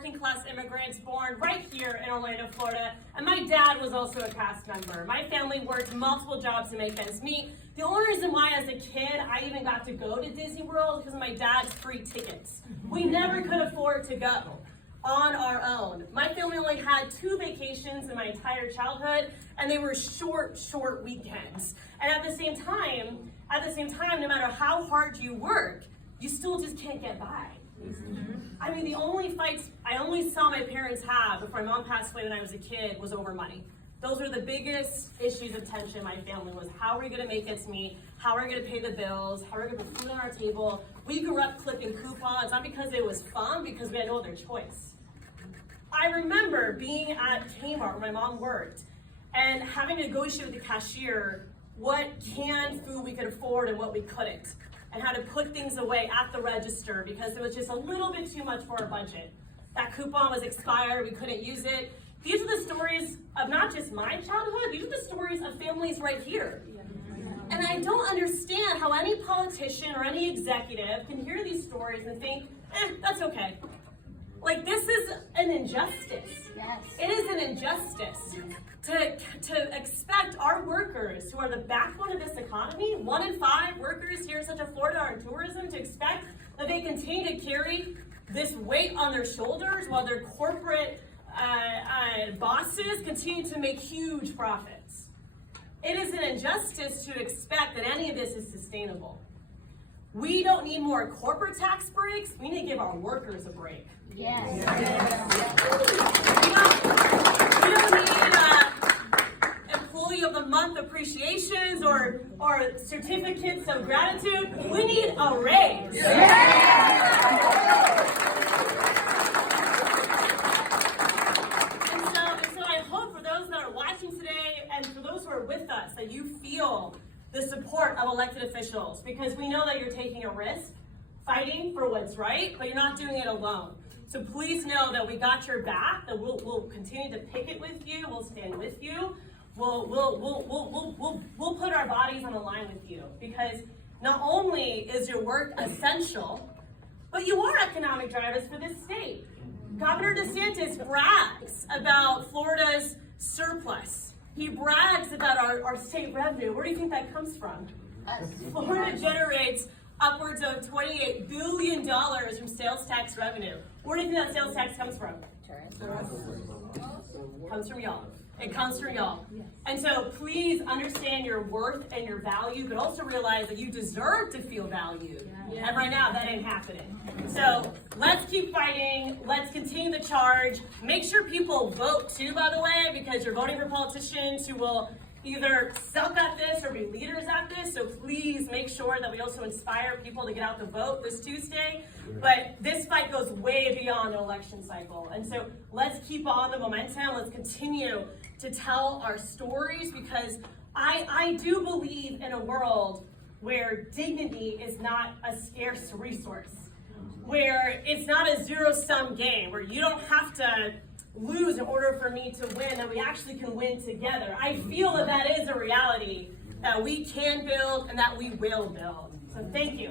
working class immigrants born right here in Orlando, Florida, and my dad was also a cast member. My family worked multiple jobs to make ends meet. The only reason why as a kid I even got to go to Disney World because of my dad's free tickets. We never could afford to go on our own. My family only had 2 vacations in my entire childhood, and they were short weekends. And at the same time, no matter how hard you work, you still just can't get by. I mean, the only fights I only saw my parents have before my mom passed away when I was a kid was over money. Those were the biggest issues of tension in my family was how are we gonna make ends meet? How are we gonna pay the bills? How are we gonna put food on our table? We grew up clipping coupons, not because it was fun, because we had no other choice. I remember being at Kmart where my mom worked and having to negotiate with the cashier what canned food we could afford and what we couldn't, and how to put things away at the register because it was just a little bit too much for our budget. That coupon was expired, we couldn't use it. These are the stories of not just my childhood, these are the stories of families right here. And I don't understand how any politician or any executive can hear these stories and think, that's okay. Like, this is an injustice. Yes. It is an injustice to expect our workers, who are the backbone of this economy, 1 in 5 workers here in Central Florida are in tourism, to expect that they continue to carry this weight on their shoulders while their corporate bosses continue to make huge profits. It is an injustice to expect that any of this is sustainable. We don't need more corporate tax breaks. We need to give our workers a break. Yes. We don't need Employee of the Month appreciations or certificates of gratitude. We need a raise. And so I hope for those that are watching today and for those who are with us that you feel the support of elected officials, because we know that you're taking a risk, fighting for what's right, but you're not doing it alone. So please know that we got your back, that we'll continue to picket with you, we'll stand with you, we'll put our bodies on the line with you, because not only is your work essential, but you are economic drivers for this state. Governor DeSantis brags about Florida's surplus. He brags about our state revenue. Where do you think that comes from? Florida generates upwards of $28 billion from sales tax revenue. Where do you think that sales tax comes from? Comes from y'all. It comes from y'all. And so please understand your worth and your value, but also realize that you deserve to feel valued. And right now, that ain't happening. So let's keep fighting. Let's continue the charge. Make sure people vote too, by the way, because you're voting for politicians who will either suck at this or be leaders at this. So please make sure that we also inspire people to get out the vote this Tuesday. But this fight goes way beyond the election cycle. And so let's keep on the momentum. Let's continue to tell our stories, because I do believe in a world where dignity is not a scarce resource, where it's not a zero-sum game, where you don't have to lose in order for me to win, that we actually can win together. I feel that that is a reality that we can build and that we will build. So thank you.